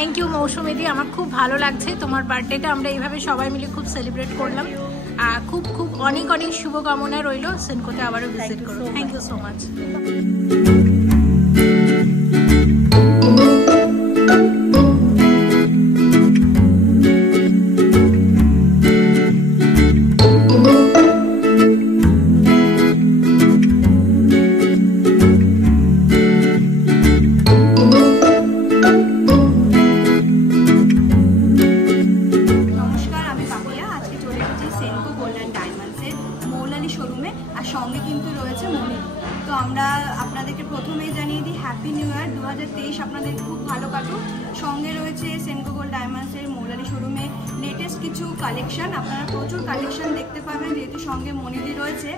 Thank you মৌসুমীদি, আমার খুব ভালো লাগছে। তোমার বার্থডেটা আমরা এইভাবে সবাই মিলে খুব সেলিব্রেট করলাম। খুব খুব অনেক অনেক শুভকামনা রইল। সেনকোতে আবারও ভিজিট করো। Thank you so much. সঙ্গে কিন্তু রয়েছে মনি। তো আমরা আপনাদেরকে প্রথমেই জানিয়ে দিই হ্যাপি নিউ ইয়ার 2023 আপনাদের খুব ভালো কাটুক। সঙ্গে রয়েছে সেনকো গোল্ড ডায়মন্ডসের মৌলালি শোরুমে লেটেস্ট কিছু কালেকশন, আপনারা প্রচুর কালেকশন দেখতে পাবেন যেহেতু সঙ্গে মনিদি রয়েছে।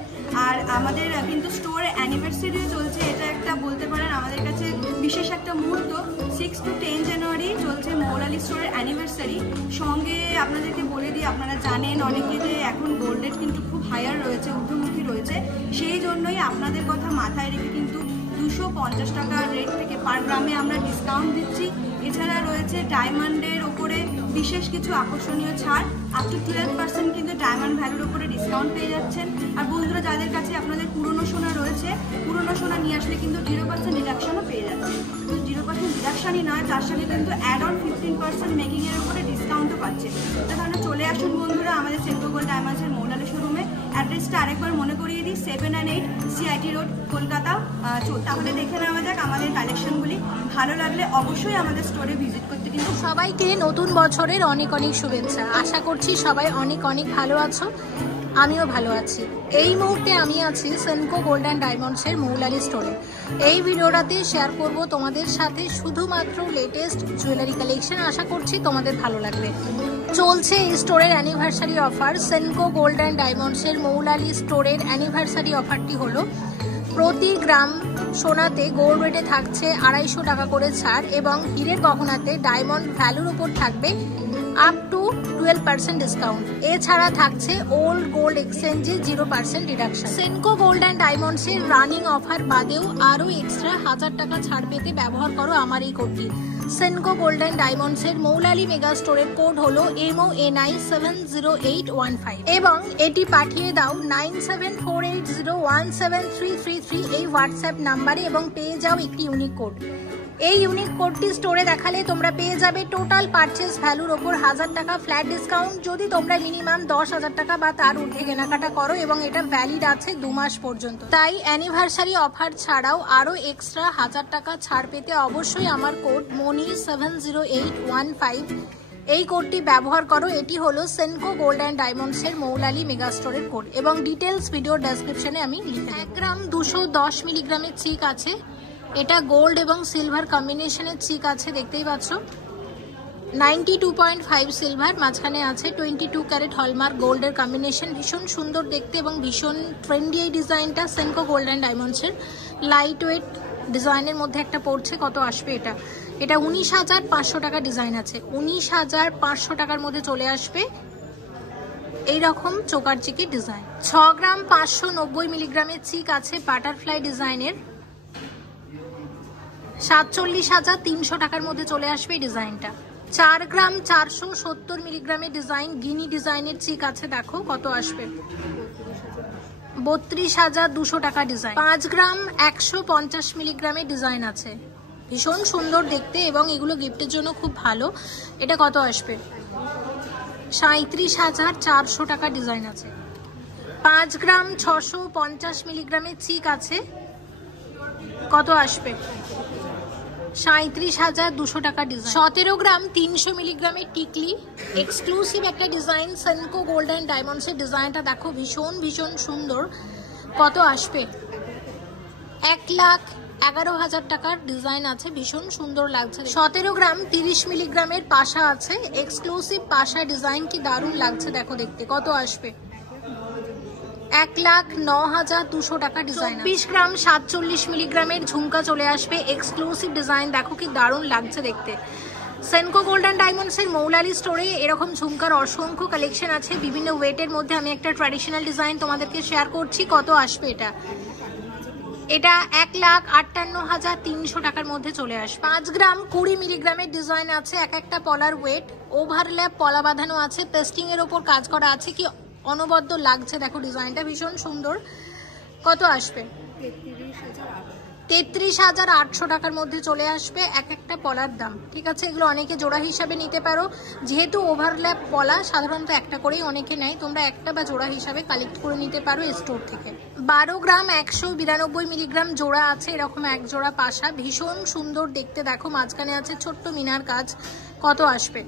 আর আমাদের কিন্তু স্টোর অ্যানিভার্সারিও চলছে, এটা একটা বলতে পারেন আমাদের কাছে বিশেষ একটা মুহূর্ত। 6 to 10 জানুয়ারি চলছে মৌলালি স্টোরের অ্যানিভার্সারি। সঙ্গে আপনাদেরকে বলে দিই, আপনারা জানেন অনেকে যে এখন গোল্ড রেট কিন্তু খুব হায়ার রয়েছে, ঊর্ধ্বমুখী রয়েছে। সেই জন্যই আপনাদের কথা মাথায় রেখে কিন্তু 250 টাকার রেট থেকে পার গ্রামে আমরা ডিসকাউন্ট দিচ্ছি। এছাড়া রয়েছে ডায়মন্ডের ওপরে বিশেষ কিছু আকর্ষণীয় ছাড়, আপ টু 12% কিন্তু ডায়মন্ড ভ্যালুর ওপরে ডিসকাউন্ট পেয়ে যাচ্ছেন। আর বন্ধুরা যাদের কাছে আপনাদের পুরনো সোনা রয়েছে, পুরনো সোনা নিয়ে আসলে কিন্তু 0% ডিডাকশনও পেয়ে যাচ্ছে। তো 0% ডিডাকশনই নয়, তার সাথে কিন্তু অ্যাড অন 15% মেকিংয়ের ওপরে ডিসকাউন্টও পাচ্ছে। তাহলে চলে আসুন বন্ধুরা আমাদের সেনকো গোল্ড ডায়মন্ডসের মৌলালি শোরুমে। অ্যাড্রেসটা আরেকবার মনে করিয়ে দিই, 7 and 8 CIT রোড, কলকাতা। তাহলে দেখে নেওয়া যাক আমাদের কালেকশনগুলি। ভালো লাগলে অবশ্যই আমাদের স্টোরে ভিজিট করতে কিন্তু। সবাইকে নতুন বছরের অনেক অনেক শুভেচ্ছা। আশা করছি সবাই অনেক অনেক ভালো আছো, আমিও ভালো আছি। এই মুহূর্তে আমি আছি সেনকো গোল্ড অ্যান্ড ডায়মন্ডসের মৌলালি স্টোরে। এই ভিডিওটাতে শেয়ার করব তোমাদের সাথে শুধুমাত্র লেটেস্ট জুয়েলারি কালেকশন। আশা করছি তোমাদের ভালো লাগবে। চলছে এই স্টোরের anniversary offer. Senco gold and ডায়মন্ডসের মৌলালি স্টোরের অ্যানিভার্সারি অফারটি হলো প্রতি গ্রাম সোনাতে গোল্ড রেটে থাকছে 250 টাকা করে ছাড় এবং হীরের গহনাতে ডায়মন্ড ভ্যালুর উপর থাকবে আপ টু 12% ডিসকাউন্ট। এছাড়া থাকছে ওল্ড গোল্ড এক্সচেঞ্জে 0% ডিডাকশন। সেনকো গোল্ড অ্যান্ড ডায়মন্ডসের রানিং অফার বাদেও আরও এক্সট্রা 1000 টাকা ছাড় পেতে ব্যবহার করো আমার এই কোডটি। সেনকো গোল্ড অ্যান্ড ডায়মন্ডসের মৌলালি মেগা স্টোরের কোড হলো MONI 70815 এবং এটি পাঠিয়ে দাও 9748017333 এই হোয়াটসঅ্যাপ নাম্বারে এবং পেয়ে যাও একটি ইউনিক কোড। এই ইউনিক কোডটি স্টোরে দেখালে তোমরা পেয়ে যাবে টোটাল পারচেস ভ্যালুর ওপর 1000 টাকা ফ্ল্যাট ডিসকাউন্ট যদি তোমরা মিনিমাম 10,000 টাকা বা তার ঊর্ধ্বে কেনাকাটা করো এবং এটা ভ্যালিড আছে 2 মাস পর্যন্ত। তাই অ্যানিভার্সারি অফার ছাড়াও আরও এক্সট্রা 1000 টাকা ছাড় পেতে অবশ্যই আমার কোড মনি 70815 এই কোডটি ব্যবহার করো। এটি হলো সেনকো গোল্ড অ্যান্ড ডায়মন্ডসের মৌলালি মেগা স্টোরের কোড এবং ডিটেলস ভিডিও ডেসক্রিপশনে আমি লিখে। 1 গ্রাম 210 মিলিগ্রামের চিক আছে। এটা গোল্ড এবং সিলভার কম্বিনেশনের চিক আছে, দেখতেই পাচ্ছ। 92.5 সিলভার, মাঝখানে আছে 22 ক্যারেট হলমার্ক গোল্ডের কম্বিনেশন। ভীষণ সুন্দর দেখতে এবং ভীষণ ট্রেন্ডি এই ডিজাইনটা। সেনকো গোল্ড অ্যান্ড ডায়মন্ডসের লাইট ওয়েট ডিজাইনের মধ্যে একটা পড়ছে। কত আসবে এটা? এটা 19,500 টাকা ডিজাইন আছে। 19,500 টাকার মধ্যে চলে আসবে এইরকম চোকার চিকের ডিজাইন। 6 গ্রাম 590 মিলিগ্রামের চিক আছে বাটারফ্লাই ডিজাইনের। 47,300 টাকার মধ্যে চলে আসবে এই ডিজাইনটা। 4 গ্রাম 470 মিলিগ্রামের ডিজাইন গিনি ডিজাইনের চিক আছে, দেখো কত আসবে, 32,200 টাকা ডিজাইন। 5 গ্রাম 150 মিলিগ্রামের ডিজাইন আছে, ভীষণ সুন্দর দেখতে এবং এগুলো গিফটের জন্য খুব ভালো। এটা কত আসবে? 37,400 টাকা ডিজাইন আছে। 5 গ্রাম 650 মিলিগ্রামের চিক আছে, কত আসবে? 37,200 টাকা ডিজাইন। 17 গ্রাম 300 মিলিগ্রামের টিকলি এক্সক্লুসিভ একটা ডিজাইন। সেনকো গোল্ড অ্যান্ড ডায়মন্ডসের ডিজাইনটা দেখো ভীষণ ভীষণ সুন্দর। কত আসবে? 1,11,000 টাকার ডিজাইন আছে, ভীষণ সুন্দর লাগছে। 17 গ্রাম 30 মিলিগ্রামের পাশা আছে, এক্সক্লুসিভ পাশা ডিজাইন, কি দারুণ লাগছে দেখো দেখতে। কত আসবে? 1,09,200 টাকা ডিজাইন। 24 গ্রাম 47 মিলিগ্রামের ঝুমকা চলে আসবে, এক্সক্লুসিভ ডিজাইন, দেখো কি দারুণ লাগছে দেখতে। সেনকো গোল্ড অ্যান্ড ডায়মন্ডসের মৌলালি স্টোরে এরকম ঝুমকার অসংখ্য কালেকশন আছে বিভিন্ন ওয়েটের মধ্যে। আমি একটা ট্র্যাডিশনাল ডিজাইন তোমাদেরকে শেয়ার করছি। কত আসবে এটা? এটা 1,58,300 টাকার মধ্যে চলে আসে। 5 গ্রাম 20 মিলিগ্রামের ডিজাইন আছে, এক একটা পলার ওয়েট, ওভারল্যাপ পলা বাঁধানো আছে, পেস্টিং এর ওপর কাজ করা আছে, কি অনবদ্য লাগছে দেখো, ডিজাইনটা ভীষণ সুন্দর। কত আসবে? 33,800 টাকার মধ্যে চলে আসবে এক একটা পলার দাম। ঠিক আছে, এগুলো অনেকে জোড়া হিসাবে নিতে পারো, যেহেতু ওভারল্যাপ পলা সাধারণত একটা করেই অনেকে নেয়, তোমরা একটা বা জোড়া হিসাবে কালেক্ট করে নিতে পারো স্টোর থেকে। 12 গ্রাম 192 মিলিগ্রাম জোড়া আছে, এরকম এক জোড়া পাশা, ভীষণ সুন্দর দেখতে দেখো, মাঝখানে আছে ছোট্ট মিনার কাজ। কত আসবে?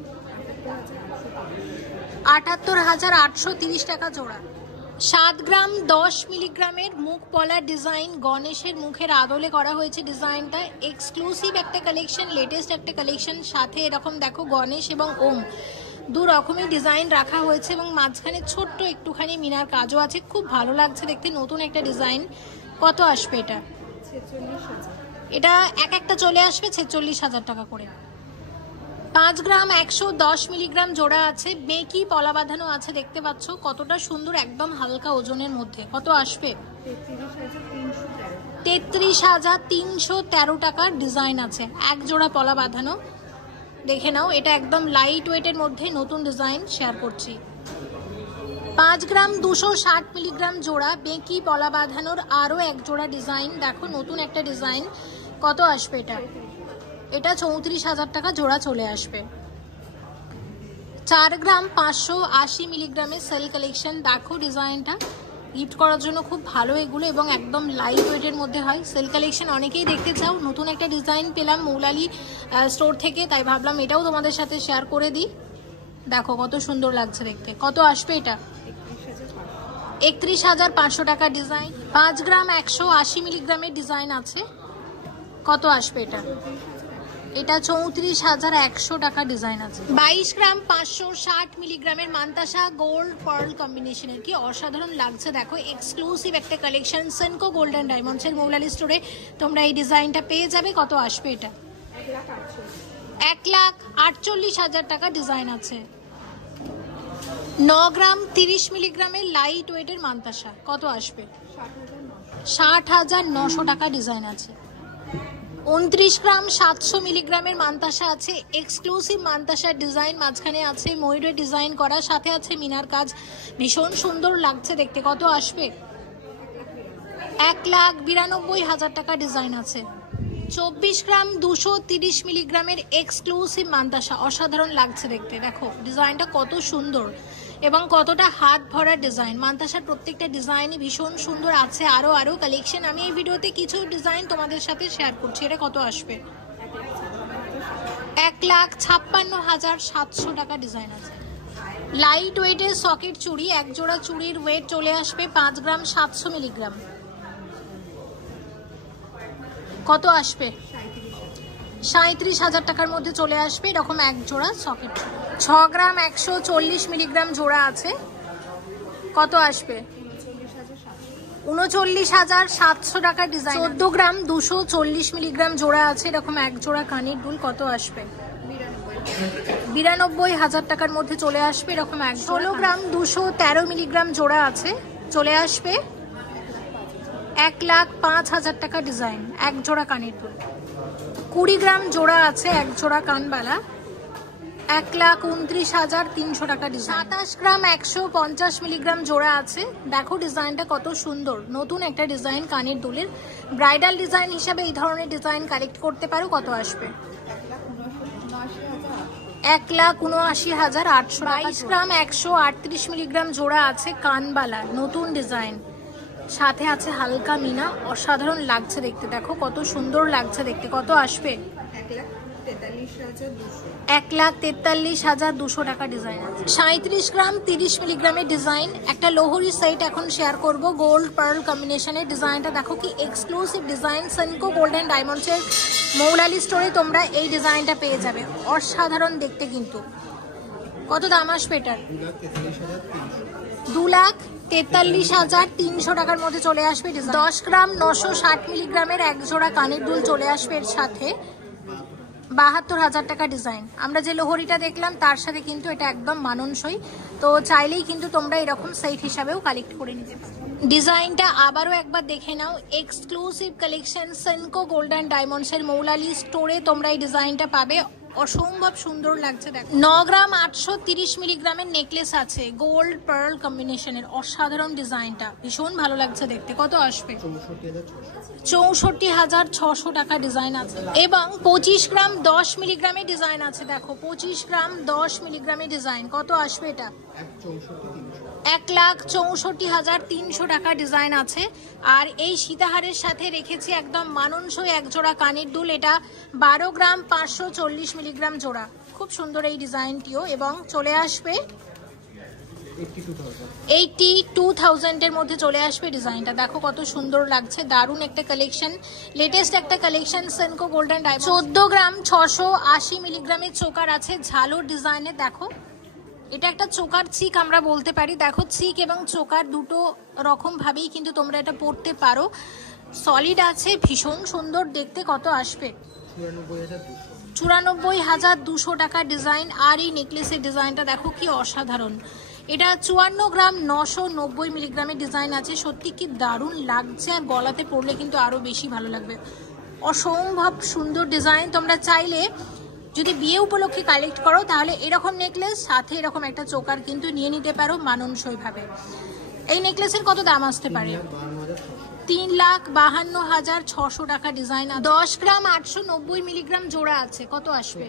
78,830 টাকা জোড়া। 7 গ্রাম 10 মিলিগ্রামের মুখ পলার ডিজাইন, গণেশের মুখের আদলে করা হয়েছে ডিজাইনটা, এক্সক্লুসিভ একটা কালেকশন, লেটেস্ট একটা কালেকশন, সাথে এরকম দেখো গণেশ এবং ওম দু রকমের ডিজাইন রাখা হয়েছে এবং মাঝখানে ছোট্ট একটুখানি মিনার কাজও আছে, খুব ভালো লাগছে দেখতে, নতুন একটা ডিজাইন। কত আসবে এটা? 46,000। এটা এক একটা চলে আসবে 46,000 টাকা করে। 5 গ্রাম 110 মিলিগ্রাম জোড়া আছে, বেঁকি পলা বাঁধানো আছে, দেখতে পাচ্ছ কতটা সুন্দর, একদম হালকা ওজনের মধ্যে। কত আসবে? 33,313 টাকার ডিজাইন আছে, এক জোড়া পলা বাঁধানো, দেখে নাও। এটা একদম লাইট ওয়েটের মধ্যে নতুন ডিজাইন শেয়ার করছি। 5 গ্রাম 260 মিলিগ্রাম জোড়া, বেঁকি পলা বাঁধানোর আরও এক জোড়া ডিজাইন, দেখো নতুন একটা ডিজাইন। কত আসবে এটা? এটা 34,000 টাকা জোড়া চলে আসবে। 4 গ্রাম 580 মিলিগ্রামের সেল কালেকশন, দেখো ডিজাইনটা গিফট করার জন্য খুব ভালো এগুলো, এবং একদম লাইট ওয়েটের মধ্যে হয়। সেল কালেকশন অনেকেই দেখতে চাও, নতুন একটা ডিজাইন পেলাম মৌলালি স্টোর থেকে, তাই ভাবলাম এটাও তোমাদের সাথে শেয়ার করে দিই। দেখো কত সুন্দর লাগছে দেখতে। কত আসবে এটা? 31,500 টাকা ডিজাইন। 5 গ্রাম 180 মিলিগ্রামের ডিজাইন আছে। কত আসবে এটা? এটা 34,100 টাকা ডিজাইন আছে। 22 গ্রাম 560 মিলিগ্রামের মান্তাসা গোল্ড পার্ল কম্বিনেশনের, কি অসাধারণ লাগছে দেখো, এক্সক্লুসিভ একটা কালেকশন, সেনকো গোল্ডেন ডায়মন্ডস এর মৌলালি স্টোরে তোমরা এই ডিজাইনটা পেয়ে যাবে। কত আসবে এটা? 1,48,000 টাকা ডিজাইন আছে। 9 গ্রাম 30 মিলিগ্রামের লাইট ওয়েটের মান্তাসা, কত আসবে? 60,900 টাকা ডিজাইন আছে। 29 গ্রাম 700 মিলিগ্রামের মান্তাসা আছে, এক্সক্লুসিভ মান্তাসার ডিজাইন, মাঝখানে আছে ময়ূরের ডিজাইন করা, সাথে আছে মিনার কাজ, ভীষণ সুন্দর লাগছে দেখতে। কত আসবে? 1,92,000 টাকা ডিজাইন আছে। 24 গ্রাম 230 মিলিগ্রামের এক্সক্লুসিভ মান্তাসা, অসাধারণ লাগছে দেখতে, দেখো ডিজাইনটা কত সুন্দর এবং কতটা হাত ভরা ডিজাইন। মান্তাসার প্রত্যেকটা ডিজাইনই ভীষণ সুন্দর আছে, আরো কালেকশন আমি এই ভিডিওতে কিছু ডিজাইন তোমাদের সাথে শেয়ার করছি। এটা কত আসবে? 1,56,700 টাকা ডিজাইন আছে। লাইট ওয়েটের সকেট চুড়ি, এক জোড়া চুড়ির ওয়েট চলে আসবে 5 গ্রাম 700 মিলিগ্রাম। কত আসবে? 37,000 টাকার মধ্যে চলে আসবে এরকম এক জোড়া সকেট। 6 গ্রাম 140 মিলিগ্রাম জোড়া আছে। কত আসবে? 39,700 টাকা ডিজাইন। 14 গ্রাম 240 মিলিগ্রাম জোড়া আছে, এরকম এক জোড়া কানের দুল। কত আসবে? 92,000 টাকার মধ্যে চলে আসবে এরকম এক। 16 গ্রাম 213 মিলিগ্রাম জোড়া আছে, চলে আসবে 1,05,000 টাকা ডিজাইন, এক জোড়া কানের দুল। 20 গ্রাম জোড়া আছে, এক জোড়া কানবালা, 1,29,300 টাকা ডিজাইন। 27 গ্রাম 150 মিলিগ্রাম জোড়া আছে, দেখো ডিজাইনটা কত সুন্দর, নতুন একটা ডিজাইন কানের দুলের, ব্রাইডাল ডিজাইন হিসাবে এই ধরনের ডিজাইন কালেক্ট করতে পারো। কত আসবে? 1,79,800 টাকা। 22 গ্রাম 138 মিলিগ্রাম জোড়া আছে, কানবালা, নতুন ডিজাইন, সাথে আছে হালকা মিনা, অসাধারণ লাগছে দেখতে, দেখো কত সুন্দর লাগছে দেখতে। কত আসবে? 1,43,200 টাকা ডিজাইন আছে। 37 গ্রাম 30 মিলিগ্রামের ডিজাইন, একটা লোহরি সেট এখন শেয়ার করব, গোল্ড পার্ল কম্বিনেশনের। ডিজাইনটা দেখো কি exclusive design, Senco golden diamonds এর মৌলালি স্টোরে তোমরা এই ডিজাইনটা পেয়ে যাবে, অসাধারণ দেখতে কিন্তু। কত দাম আসবে এটার? 2,43,300 টাকার মধ্যে চলে আসবে। 10 গ্রাম 960 মিলিগ্রামের এক জোড়া কানের দুল চলে আসবে এর সাথে। 72,000 টাকা ডিজাইন। আমরা যে লোহরিটা দেখলাম তার সাথে কিন্তু এটা একদম মানানসই, তো চাইলেই কিন্তু তোমরা এরকম সেট হিসাবেও কালেক্ট করে নিতে পারো। ডিজাইনটা আবারও একবার দেখে নাও, exclusive collection Senco gold and ডায়মন্ডসের মৌলালি স্টোরে তোমরা এই ডিজাইনটা পাবে। অসম্ভব সুন্দর লাগছে দেখো। 9 গ্রাম 830 মিলিগ্রামের নেকলেস আছে, গোল্ড পার্ল কম্বিনেশনের, অসাধারণ ডিজাইনটা, ভীষণ ভালো লাগছে দেখতে। কত আসবে? 64,600 টাকা ডিজাইন আছে। এবং 25 গ্রাম 10 মিলিগ্রামের ডিজাইন আছে দেখো, 25 গ্রাম 10 মিলিগ্রামের ডিজাইন। কত আসবে এটা? 1,64,300 টাকা ডিজাইন আছে। আর এই সীতাহারের সাথে রেখেছি একদম মানানসই এক জোড়া কানের দুল, এটা 12 গ্রাম 540 মিলিগ্রাম জোড়া। খুব সুন্দর এই ডিজাইনটিও, এবং চলে আসবে 82,000 এর মধ্যে চলে আসবে ডিজাইনটা। দেখো কত সুন্দর লাগছে, দারুণ একটা কালেকশন, লেটেস্ট একটা collection Senco gold and diamond. 14 gram 680 মিলিগ্রামের চোকার আছে ঝালর ডিজাইনের। দেখো এটা একটা চোকার চিক আমরা বলতে পারি। দেখো চিক এবং চোকার দুটো রকম ভাবেই কিন্তু তোমরা এটা পরতে পারো। সলিড আছে, ভীষণ সুন্দর দেখতে। কত আসবে? 94,200 টাকা ডিজাইন। আর এই নেকলেসের ডিজাইনটা দেখো কি অসাধারণ, এটা 54 গ্রাম 990 মিলিগ্রামের ডিজাইন আছে। সত্যি কি দারুণ লাগছে, আর গলাতে পরলে কিন্তু আরো বেশি ভালো লাগবে। অসম্ভব সুন্দর ডিজাইন। তোমরা চাইলে যদি বিয়ে উপলক্ষে কালেক্ট করো তাহলে এরকম নেকলেস সাথে এরকম একটা চোকার কিন্তু নিয়ে নিতে পারো মানানসই ভাবে। এই নেকলেসের কত দাম আসতে পারে? 3,52,600 টাকা ডিজাইন। 10 গ্রাম 890 মিলিগ্রাম জোড়া আছে। কত আসবে?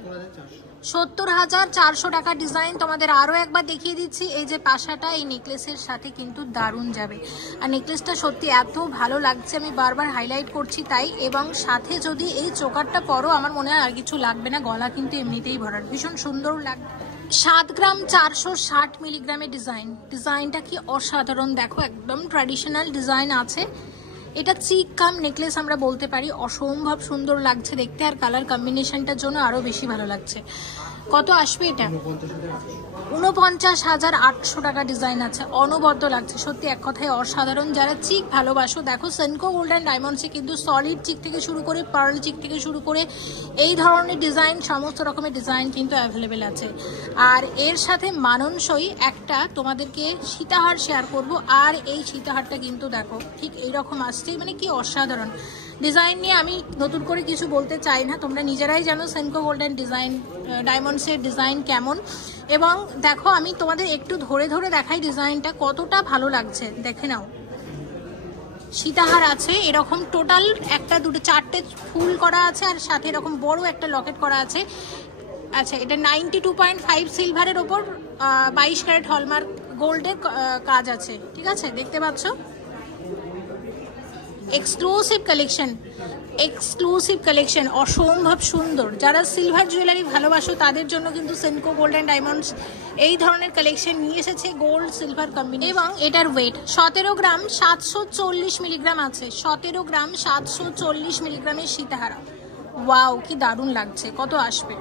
70,400 টাকা ডিজাইন। তোমাদের আরো একবার দেখিয়ে দিচ্ছি, এই যে পাশাটা এই নেকলেসের সাথে কিন্তু দারুণ যাবে। আর নেকলেসটা সত্যি এত ভালো লাগছে, আমি বারবার হাইলাইট করছি তাই। এবং সাথে যদি এই চোকারটা পরো, আমার মনে হয় আর কিছু লাগবে না, গলা কিন্তু এমনিতেই ভরার, ভীষণ সুন্দর লাগবে। 7 গ্রাম 460 মিলিগ্রামের ডিজাইন। ডিজাইনটা কি অসাধারণ দেখো, একদম ট্র্যাডিশনাল ডিজাইন আছে। এটা চিক কাম নেকলেস আমরা বলতে পারি। অসম্ভব সুন্দর লাগছে দেখতে, আর কালার কম্বিনেশনটার জন্য আরো বেশি ভালো লাগছে। কত আসবে এটা? 49,800 টাকা ডিজাইন আছে। অনবদ্য লাগছে সত্যি, এক কথায় অসাধারণ। যারা চিক ভালোবাসো, দেখো সেনকো গোল্ড অ্যান্ড ডায়মন্ডসে কিন্তু সলিড চিক থেকে শুরু করে পার্ল চিক থেকে শুরু করে এই ধরনের ডিজাইন, সমস্ত রকমের ডিজাইন কিন্তু অ্যাভেলেবেল আছে। আর এর সাথে মানানসই একটা তোমাদেরকে সীতাহার শেয়ার করব। আর এই সীতাহারটা কিন্তু দেখো ঠিক এইরকম আসছে, মানে কি অসাধারণ ডিজাইন নিয়ে আমি নতুন করে কিছু বলতে চাই না, তোমরা নিজেরাই জানো সেনকো গোল্ড অ্যান্ড ডায়মন্ডসের ডিজাইন কেমন। এবং দেখো আমি তোমাদের একটু ধরে ধরে দেখাই ডিজাইনটা কতটা ভালো লাগছে, দেখে নাও। সীতাহার আছে এরকম টোটাল 1 2 4টে ফুল করা আছে, আর সাথে এরকম বড় একটা লকেট করা আছে। আচ্ছা, এটা 92.5 সিলভারের ওপর 22 ক্যারেট হলমার্ক গোল্ডের কাজ আছে, ঠিক আছে, দেখতে পাচ্ছ। এক্সক্লুসিভ কালেকশন, অসম্ভব সুন্দর। যারা সিলভার জুয়েলারি ভালোবাসো তাদের জন্য কিন্তু সেনকো গোল্ড অ্যান্ড ডায়মন্ডস এই ধরনের কালেকশন নিয়ে এসেছে, গোল্ড সিলভার কম্বিনেশন। এবং এটার ওয়েট 17 গ্রাম 740 মিলিগ্রাম আছে। 17 গ্রাম 740 মিলিগ্রামের সীতাহারা। ওয়াও, কি দারুণ লাগছে। কত আসবে?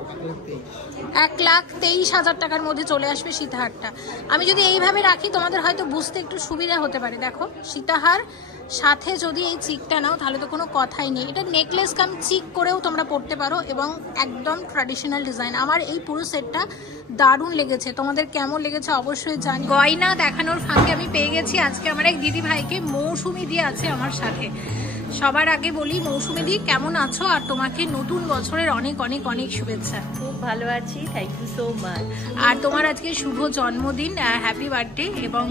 1,23,000 টাকার মধ্যে চলে আসবে সীতাহারটা। আমি যদি এইভাবে রাখি তোমাদের হয়তো বুঝতে একটু সুবিধা হতে পারে। দেখো সীতাহার সাথে যদি এই চিকটা নাও তাহলে তো কোনো কথাই নেই। এটা নেকলেস কাম চিক করেও তোমরা পরতে পারো, এবং একদম ট্র্যাডিশনাল ডিজাইন। আমার এই পুরো সেটটা দারুণ লেগেছে, তোমাদের কেমন লেগেছে অবশ্যই জানি। গয়না দেখানোর ফাঁকে আমি পেয়ে গেছি আজকে আমার এক দিদি ভাইকে, মৌসুমি দি আছে আমার সাথে। সবার আগে বলি মৌসুমি দি কেমন আছো, আর তোমাকে নতুন বছরের অনেক অনেক অনেক শুভেচ্ছা। খুব ভালো আছি, থ্যাংক ইউ সো মাচ। আর তোমার আজকে শুভ জন্মদিন, হ্যাপি বার্থডে, এবং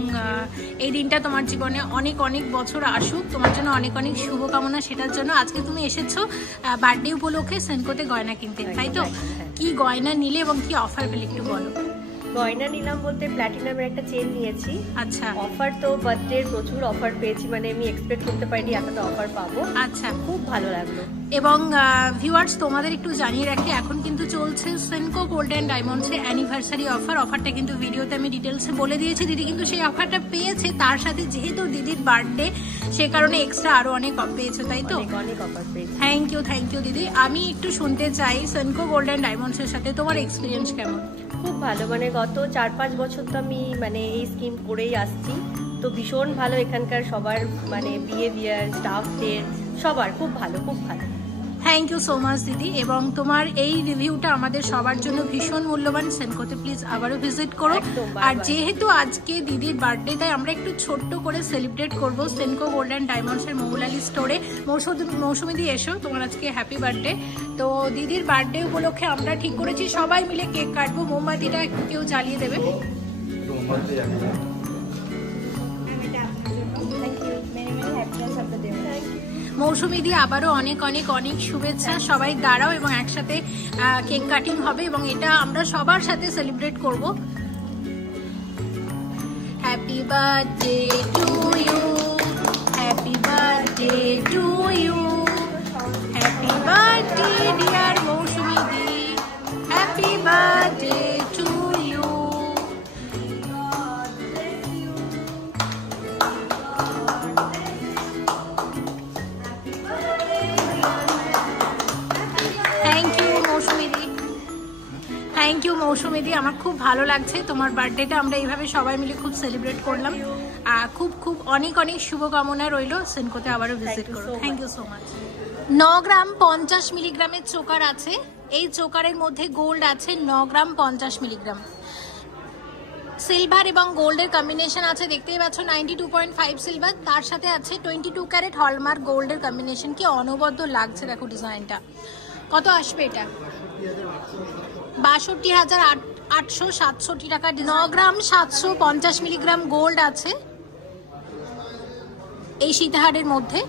এই দিনটা তোমার জীবনে অনেক অনেক বছর আসুক, তোমার জন্য অনেক অনেক শুভকামনা। সেটার জন্য আজকে তুমি এসেছো বার্থডে উপলক্ষে সেনকোতে গয়না কিনতে, তাই তো? কি গয়না নিলে এবং কি অফার পেলে একটু বলো। গয়না নিলাম বলতে প্ল্যাটিনামের একটা চেন নিয়েছি। আচ্ছা, অফার তো বার্থডের প্রচুর অফার পেয়েছি, মানে আমি এক্সপেক্ট করতে পারিনি এতটা অফার পাবো। আচ্ছা, খুব ভালো লাগলো। এবং ভিউয়ার্স তোমাদের একটু জানিয়ে রাখি, এখন কিন্তু চলছে সেনকো গোল্ড অ্যান্ড ডায়মন্ডসের অ্যানিভার্সারি অফার। অফারটা কিন্তু ভিডিওতে আমি ডিটেলসে বলে দিয়েছি। দিদি কিন্তু সেই অফারটা পেয়েছে, তার সাথে যেহেতু দিদির বার্থডে সে কারণে এক্সট্রা আরো অনেক অফ পেয়েছে, তাই তো? অনেক অফার পেয়েছি। থ্যাংক ইউ দিদি। আমি একটু শুনতে চাই সেনকো গোল্ড অ্যান্ড ডায়মন্ডসের সাথে তোমার এক্সপিরিয়েন্স কেমন? খুব ভালো, মানে গত 4-5 বছর তো আমি মানে এই স্কিম করেই আসছি, তো ভীষণ ভালো। এখানকার সবার মানে বিহেভিয়ার, স্টাফদের সবার খুব ভালো, খুব ভালো। থ্যাংক ইউ সো মাচ দিদি, এবং তোমার এই রিভিউটা আমাদের সবার জন্য ভীষণ মূল্যবান। সেনকোতে প্লিজ আবারও ভিজিট করো। আর যেহেতু আজকে দিদির বার্থডে, তাই আমরা একটু ছোট্ট করে সেলিব্রেট করব সেনকো গোল্ডেন ডায়মন্ডসের মৌলালি স্টোরে। মৌসুমীদি এসো, তোমার আজকে হ্যাপি বার্থডে। তো দিদির বার্থডে উপলক্ষে আমরা ঠিক করেছি সবাই মিলে কেক কাটবো। মোমবাতিটা একটু কেউ জ্বালিয়ে দেবে। মৌসুমীদি আবারও অনেক অনেক অনেক শুভেচ্ছা। সবাই দাঁড়াও এবং একসাথে কেক কাটিং হবে, এবং এটা আমরা সবার সাথে সেলিব্রেট করব। Happy birthday to you, happy birthday to you, happy birthday dear মৌসুমীদি, happy birthday to you. Thank you মৌসুমীদি, আমার খুব ভালো লাগছে তোমার বার্থডেটা আমরা এইভাবে সবাই মিলে খুব সেলিব্রেট করলাম। খুব খুব অনেক অনেক শুভকামনা রইল। সেনকোতে আবারও ভিজিট করো। Thank you so much. 9 gram 50 মিলিগ্রামের চোকার আছে। এই চোকারের মধ্যে গোল্ড আছে 9 গ্রাম 50 মিলিগ্রাম। সিলভার এবং গোল্ডের কম্বিনেশন আছে, দেখতেই পাচ্ছ 92.5 সিলভার, তার সাথে আছে 22 ক্যারেট হলমার্ক গোল্ডের কম্বিনেশন। কি অনবদ্য লাগছে দেখো ডিজাইনটা। কত আসবে এটা? 62,867 টাকা। 9 গ্রাম 750 মিলিগ্রাম গোল্ড আছে এই সীতাহারের মধ্যে।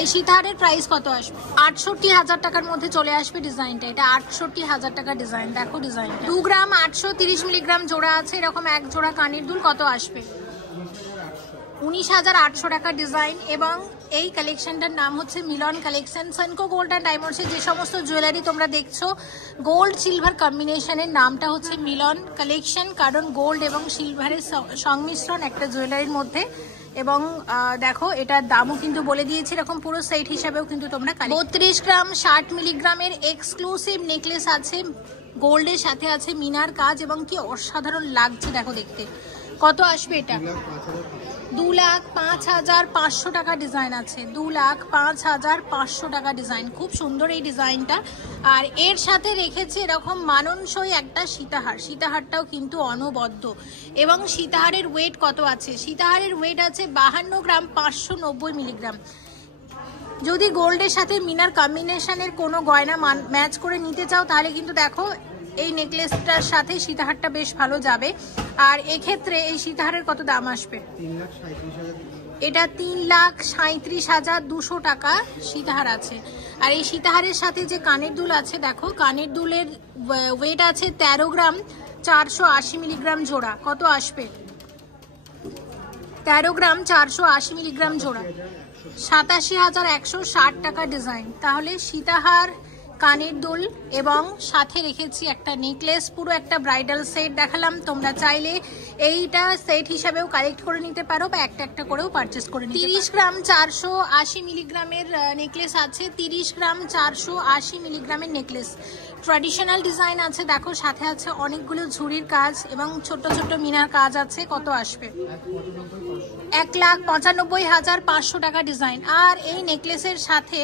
এই সীতাহারের প্রাইস কত আসবে? 68,000 টাকার মধ্যে চলে আসবে ডিজাইনটা। এটা 68,000 টাকা ডিজাইন। দেখো ডিজাইনটা। 2 গ্রাম 830 মিলিগ্রাম জোড়া আছে, এরকম এক জোড়া কানের দুল। কত আসবে? 19,800 টাকা ডিজাইন। এবং এই কালেকশনটার নাম হচ্ছে মিলন কালেকশন। সেনকো গোল্ড অ্যান্ড ডায়মন্ডসের যে সমস্ত জুয়েলারি তোমরা দেখছো গোল্ড সিলভার কম্বিনেশনের নামটা হচ্ছে মিলন কালেকশন, কারণ গোল্ড এবং সিলভারের সংমিশ্রণ একটা জুয়েলারির মধ্যে। এবং দেখো এটার দামও কিন্তু বলে দিয়েছি, এরকম পুরো সেট হিসাবেও কিন্তু তোমরা 32 গ্রাম 60 মিলিগ্রামের এক্সক্লুসিভ নেকলেস আছে, গোল্ডের সাথে আছে মিনার কাজ, এবং কি অসাধারণ লাগছে দেখো দেখতে। কত আসবে এটা? 2,05,500 টাকা ডিজাইন আছে। 2,05,500 টাকা ডিজাইন। খুব সুন্দর এই ডিজাইনটা। আর এর সাথে রেখেছি এরকম মানানসই একটা সীতাহার। সীতাহারটাও কিন্তু অনবদ্য। এবং সীতাহারের ওয়েট কত আছে? সীতাহারের ওয়েট আছে 52 গ্রাম 590 মিলিগ্রাম। যদি গোল্ডের সাথে মিনার কম্বিনেশনের কোনো গয়না ম্যাচ করে নিতে চাও তাহলে কিন্তু দেখো এই নেকলেসটার সাথে সীতাহারটা বেশ ভালো যাবে। আর এক্ষেত্রে এই সীতাহারের কত দাম আসবে? এটা 3,37,200 টাকা সীতাহার আছে। আর এই সীতাহারের সাথে যে কানের দুল আছে দেখো, কানের দুলের ওয়েট আছে 13 গ্রাম 480 মিলিগ্রাম জোড়া। কত আসবে? 13 গ্রাম 480 মিলিগ্রাম জোড়া, 87,160 টাকা ডিজাইন। তাহলে সীতাহার, কানের দুল এবং সাথে রেখেছি একটা নেকলেস, পুরো একটা ব্রাইডাল সেট দেখালাম। তোমরা চাইলে এইটা সেট হিসাবেও কালেক্ট করে নিতে পারো বা একটা একটা করেও পারচেস করে নিতে পারো। 30 গ্রাম 480 মিলিগ্রামের নেকলেস আছে। 30 গ্রাম 480 মিলিগ্রামের নেকলেস ট্র্যাডিশনাল ডিজাইন আছে দেখো, সাথে আছে অনেকগুলো ঝুড়ির কাজ এবং ছোট ছোট মিনার কাজ আছে। কত আসবে? 1,95,500 টাকা ডিজাইন। আর এই নেকলেসের সাথে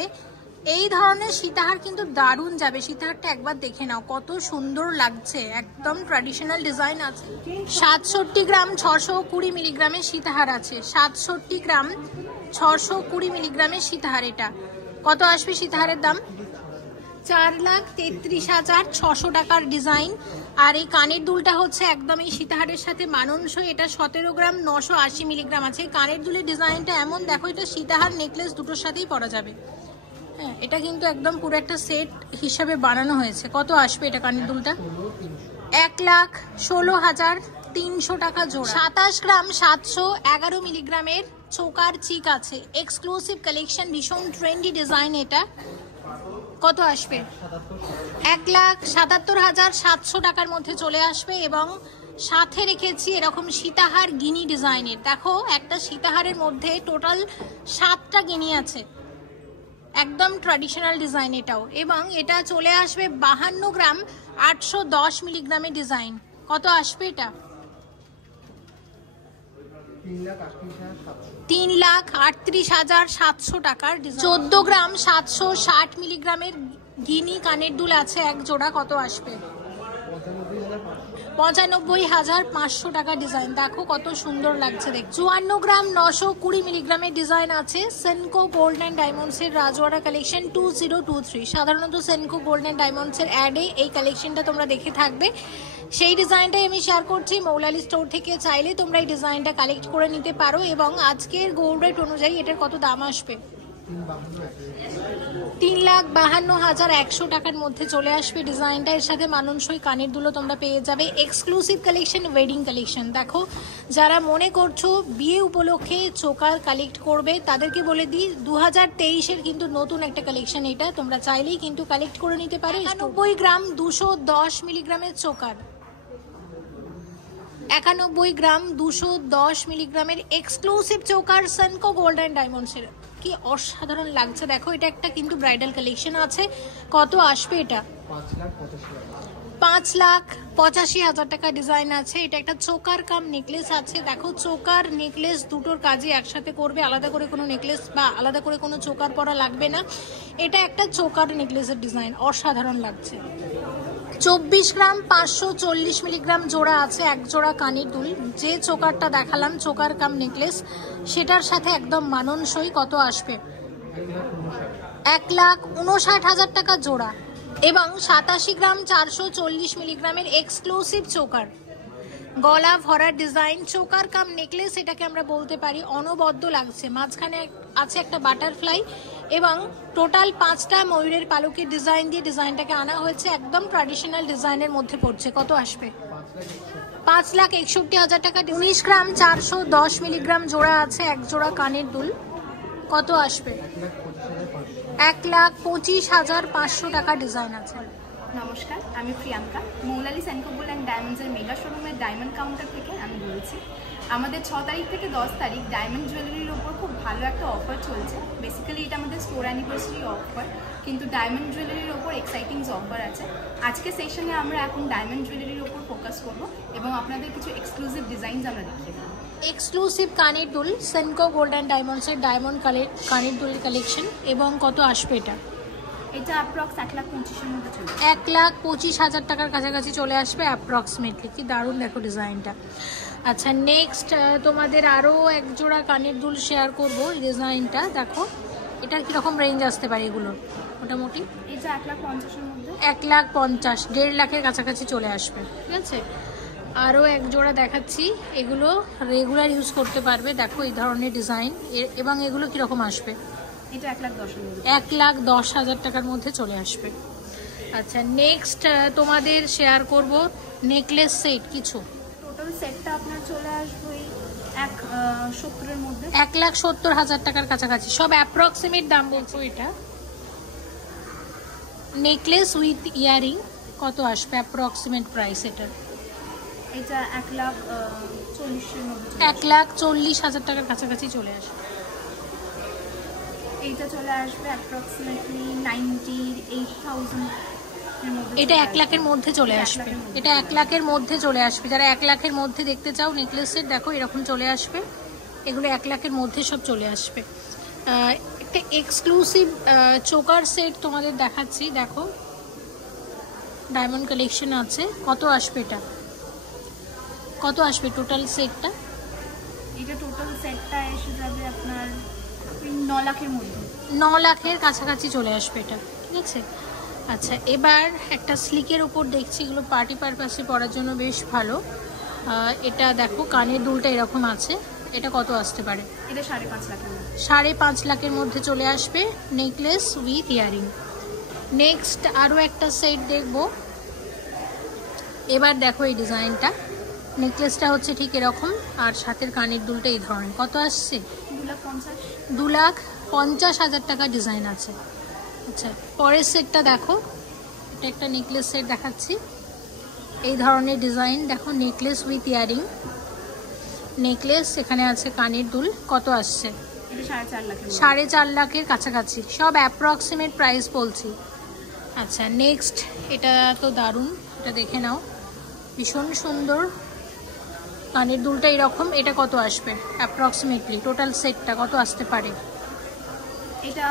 এই ধরনের সীতাহার কিন্তু দারুণ যাবে। সীতাহারটা একবার দেখে নাও, কত সুন্দর লাগছে, একদম ট্র্যাডিশনাল ডিজাইন আছে। 67 গ্রাম 620 মিলিগ্রামের সীতাহার আছে। 67 গ্রাম 620 মিলিগ্রামের সীতাহার। এটা কত আসবে? সীতাহারের দাম 4,33,600 টাকার ডিজাইন। আর এই কানের দুলটা হচ্ছে একদম এই সীতাহারের সাথে মানানসই। এটা 17 গ্রাম 980 মিলিগ্রাম আছে। কানের দুলের ডিজাইনটা এমন দেখো, এটা সীতাহার নেকলেস দুটোর সাথেই পরা যাবে। হ্যাঁ, এটা কিন্তু একদম পুরো একটা সেট হিসাবে বানানো হয়েছে। কত আসবে এটা কানের দুলটা? 1,16,300 টাকা জোড়া। 27 গ্রাম 711 মিলিগ্রামের চোকার চিক আছে, এক্সক্লুসিভ কালেকশন, ভীষণ ট্রেন্ডি ডিজাইন। এটা কত আসবে? 1,77,700 টাকার মধ্যে চলে আসবে। এবং সাথে রেখেছি এরকম সীতাহার গিনি ডিজাইনের। দেখো একটা সীতাহারের মধ্যে টোটাল 7টা গিনি আছে, একদম ট্র্যাডিশনাল ডিজাইন এটাও। এবং এটা চলে আসবে 52 গ্রাম 810 মিলিগ্রামের ডিজাইন। কত আসবে এটা? 3,38,700 টাকার ডিজাইন। 14 গ্রাম 760 মিলিগ্রামের গিনি কানের দুল আছে এক জোড়া, কত আসবে? 95,500 টাকা ডিজাইন। দেখো কত সুন্দর লাগছে দেখ। 54 গ্রাম 920 মিলিগ্রামের ডিজাইন আছে সেনকো গোল্ড অ্যান্ড ডায়মন্ডস এর রাজওয়াড়া কালেকশন 2023। সাধারণত সেনকো গোল্ড অ্যান্ড ডায়মন্ডস এর অ্যাডে এই কালেকশনটা তোমরা দেখে থাকবে, সেই ডিজাইনটাই আমি শেয়ার করছি। মৌলালি স্টোর থেকে চাইলে তোমরা এই ডিজাইনটা কালেক্ট করে নিতে পারো। এবং আজকের গোল্ড রেট অনুযায়ী এটার কত দাম আসবে? 3,52,100 টাকার মধ্যে চলে আসবে ডিজাইনটা। এর সাথে মানানসই কানের দুলও তোমরা পেয়ে যাবে। Exclusive collection, wedding collection. দেখো যারা মনে করছো বিয়ে উপলক্ষে চোকার কালেক্ট করবে তাদেরকে বলে দিই 2023-এর কিন্তু নতুন একটা কালেকশন এটা, তোমরা চাইলেই কিন্তু কালেক্ট করে নিতে পারো। 91 গ্রাম 210 মিলিগ্রামের চোকার, 91 গ্রাম 210 মিলিগ্রামের exclusive choker Senco gold and ডায়মন্ডসের। কি অসাধারণ লাগছে দেখো। এটা একটা কিন্তু ব্রাইডাল কালেকশন আছে। কত আসবে এটা? 5,85,000 টাকা ডিজাইন আছে। এটা একটা চোকার কাম নেকলেস আছে। দেখো চোকার নেকলেস দুটোর কাজে একসাথে করবে, আলাদা করে কোনো নেকলেস বা আলাদা করে কোনো চোকার পরা লাগবে না। এটা একটা চোকার নেকলেসের ডিজাইন, অসাধারণ লাগছে। 24 গ্রাম 540 মিলিগ্রাম জোড়া আছে এক জোড়া কানের দুল। যে চোকারটা দেখালাম চোকার কাম নেকলেস, সেটার সাথে একদম মানানসই। কত আসবে? 1,59,000 টাকা জোড়া। এবং 87 গ্রাম 440 মিলিগ্রামের এক্সক্লুসিভ চোকার, গলা ভরার ডিজাইন চোকার কাম নেকলেস এটাকে আমরা বলতে পারি। অনবদ্য লাগছে। মাঝখানে আছে একটা বাটারফ্লাই এবং টোটাল 5টা ময়ূরের পালকের ডিজাইন দিয়ে ডিজাইনটাকে আনা হয়েছে। একদম ট্র্যাডিশনাল ডিজাইনের মধ্যে পড়ছে। কত আসবে? 5,61,000 টাকা। 19 গ্রাম 410 মিলিগ্রাম জোড়া আছে এক জোড়া কানের দুল। কত আসবে? 1,25,500 টাকা ডিজাইন আছে। নমস্কার, আমি প্রিয়াঙ্কা, মৌলালি সেনকো গোল্ড অ্যান্ড ডায়মন্ডসের মেগা শোরুমের ডায়মন্ড কাউন্টার থেকে আমি বলছি। আমাদের 6 তারিখ থেকে 10 তারিখ ডায়মন্ড জুয়েলারির ওপর খুব ভালো একটা অফার চলছে। বেসিক্যালি এটা আমাদের স্টোর অ্যানিভার্সারি অফার, কিন্তু ডায়মন্ড জুয়েলারির ওপর এক্সাইটিং অফার আছে। আজকে সেশনে আমরা এখন ডায়মন্ড জুয়েলারির ওপর ফোকাস করব এবং আপনাদের কিছু এক্সক্লুসিভ ডিজাইনস আমরা দেখিয়ে দেবো। এক্সক্লুসিভ কানের দুল সেনকো গোল্ড অ্যান্ড ডায়মন্ডসের ডায়মন্ড কানের দুলের কালেকশন। এবং কত আসবে এটা? এটা অ্যাপ্রক্স 1,25,000-এর মধ্যে চলে 1,25,000 টাকার কাছাকাছি চলে আসবে অ্যাপ্রক্সিমেটলি। কি দারুণ দেখো ডিজাইনটা। আচ্ছা নেক্সট তোমাদের আরও এক জোড়া কানের দুল শেয়ার করবো। এই ডিজাইনটা দেখো, এটা কীরকম রেঞ্জ আসতে পারে এগুলো মোটামুটি? এটা 1,50,000-এর মধ্যে, 1,50,000 1.5 লাখের কাছাকাছি চলে আসবে। ঠিক আছে, আরও এক জোড়া দেখাচ্ছি। এগুলো রেগুলার ইউজ করতে পারবে। দেখো এই ধরনের ডিজাইন। এবং এগুলো কীরকম আসবে? এটা 1,10,000-এর মধ্যে, 1,10,000 টাকার মধ্যে চলে আসবে। আচ্ছা নেক্সট তোমাদের শেয়ার করব নেকলেস সেট কিছু। টোটাল সেটটা আপনার চলে আসবে 1,70,000-এর মধ্যে, 1,70,000 টাকার কাছাকাছি। সব অ্যাপ্রক্সিমেট দাম বলছো। এটা নেকলেস উইথ ইয়ারিং কত আসবে অ্যাপ্রক্সিমেট প্রাইস এটার? এটা 1,40,000-এর মধ্যে, 1,40,000 টাকার কাছাকাছি চলে আসবে। এইটা চলে আসবে অ্যাপ্রক্সিমেটলি 98,000-এর মধ্যে। এটা 1 লাখের মধ্যে চলে আসবে। এটা 1 লাখের মধ্যে চলে আসবে। যারা 1 লাখের মধ্যে দেখতে চাও নেকলেস সেট দেখো এরকম চলে আসবে। এগুলো 1 লাখের মধ্যে সব চলে আসবে। একটা এক্সক্লুসিভ চোকার সেট তোমাদের দেখাচ্ছি। দেখো ডায়মন্ড কালেকশন আছে। কত আসবে এটা? কত আসবে টোটাল সেটটা? এটা টোটাল সেটটা এসে যাবে আপনার 9 লাখের মধ্যে, 9 লাখের কাছাকাছি চলে আসবে এটা। ঠিক আছে। আচ্ছা এবার একটা স্লিকের উপর দেখছি। এগুলো পার্টি পারপাসে পরার জন্য বেশ ভালো। এটা দেখো কানের দুলটা এরকম আছে। এটা কত আসতে পারে? এটা 5.5 লাখের মধ্যে, 5.5 লাখের মধ্যে চলে আসবে নেকলেস উইথ ইয়ারিং। নেক্সট আরও একটা সেট দেখবো। এবার দেখো এই ডিজাইনটা। নেকলেসটা হচ্ছে ঠিক এরকম আর সাথের কানের দুলটা এই ধরনের। কত আসছে? 2,50,000 টাকা ডিজাইন আছে। আচ্ছা পরের সেটটা দেখো। এটা একটা নেকলেস সেট দেখাচ্ছি। এই ধরনের ডিজাইন দেখো, নেকলেস উইথ ইয়ারিং। নেকলেস এখানে আছে কানের দুল। কত আসছে? এটা 4.5 লাখের, 4.5 লাখের কাছাকাছি। সব অ্যাপ্রক্সিমেট প্রাইস বলছি। আচ্ছা নেক্সট এটা তো দারুণ, এটা দেখে নাও, ভীষণ সুন্দর। কানের দুলটা এরকম। এটা কত আসবে অ্যাপ্রক্সিমেটলি? টোটাল সেটটা কত আসতে পারে? এটা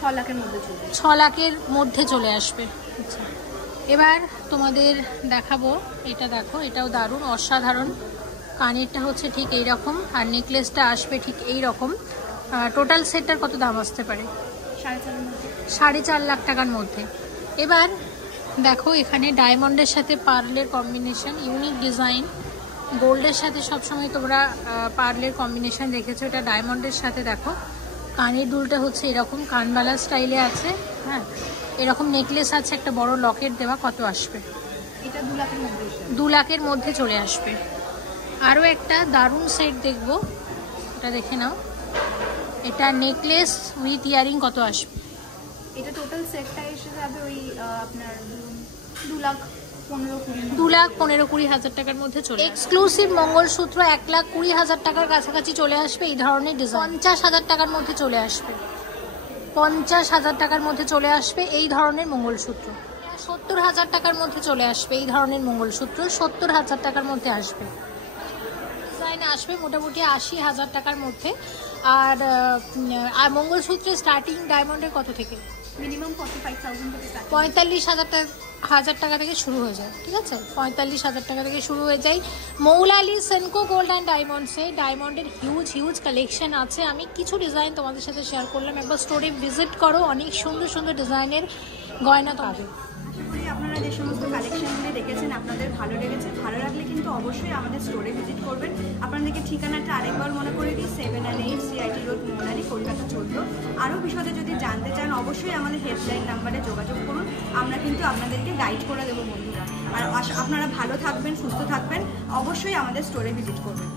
6 লাখের মধ্যে চলবে। 6 লাখের মধ্যে চলে আসবে। আচ্ছা, এবার তোমাদের দেখাবো, এটা দেখো, এটাও দারুণ অসাধারণ। কানেরটা হচ্ছে ঠিক এই রকম, আর নেকলেসটা আসবে ঠিক এই রকম। টোটাল সেটটার কত দাম আসতে পারে? 4.5 লাখ টাকার মধ্যে। এবার দেখো এখানে ডায়মন্ডের সাথে পার্লের কম্বিনেশন, ইউনিক ডিজাইন। গোল্ডের সাথে সবসময় তোমরা পার্লের কম্বিনেশন দেখেছো, এটা ডায়মন্ডের সাথে দেখো কানের দুলটা হচ্ছে এরকম কানবালা স্টাইলে আছে। হ্যাঁ, এরকম নেকলেস আছে, একটা বড় লকেট দেওয়া। কত আসবে? এটা 2 লাখের মধ্যে। 2 লাখের মধ্যে চলে আসবে। আরও একটা দারুণ সেট দেখবো, এটা দেখে নাও। এটা নেকলেস উইথ ইয়ারিং, কত আসবে? এটা টোটাল সেটটা এসে যাবে ওই আপনার 2,15,20 2,15,20 হাজার টাকার মধ্যে চলে। এক্সক্লুসিভ মঙ্গলসূত্র 1,20,000 হাজার টাকার কাছাকাছি চলে আসবে। এই ধরনের ডিজাইন 50,000 টাকার মধ্যে চলে আসবে। 50,000 টাকার মধ্যে চলে আসবে এই ধরনের মঙ্গলসূত্র। 70,000 টাকার মধ্যে চলে আসবে এই ধরনের মঙ্গলসূত্র। 70,000 টাকার মধ্যে আসবে। ডিজাইন আসবে মোটামুটি 80,000 টাকার মধ্যে। আর মঙ্গলসূত্রের স্টার্টিং ডায়মন্ডের কত থেকে? মিনিমাম 45,000 থেকে স্টার্ট। 45,000 টাকা থেকে শুরু হয়ে যায়। ঠিক আছে, 45,000 টাকা থেকে শুরু হয়ে যায়। মৌলালি সেনকো গোল্ড অ্যান্ড ডায়মন্ডসে ডায়মন্ডের হিউজ কালেকশন আছে। আমি কিছু ডিজাইন তোমাদের সাথে শেয়ার করলাম। একবার স্টোরে ভিজিট করো, অনেক সুন্দর সুন্দর ডিজাইনের গয়না পাবে। আশা করি আপনারা যে সমস্ত কালেকশনগুলি দেখেছেন আপনাদের ভালো লেগেছে। ভালো লাগলে কিন্তু অবশ্যই আমাদের স্টোরে ভিজিট করবেন। আপনাদেরকে ঠিকানাটা আরেকবার মনে করে দিই, 7 and 8 CIT road, Moulali, Kolkata 14। আরও বিশদে যদি জানতে চান অবশ্যই আমাদের হেল্পলাইন নাম্বারে যোগাযোগ করুন। আমরা কিন্তু আপনাদেরকে গাইড করে দেবো বন্ধুরা। আর আপনারা ভালো থাকবেন, সুস্থ থাকবেন, অবশ্যই আমাদের স্টোরে ভিজিট করবেন।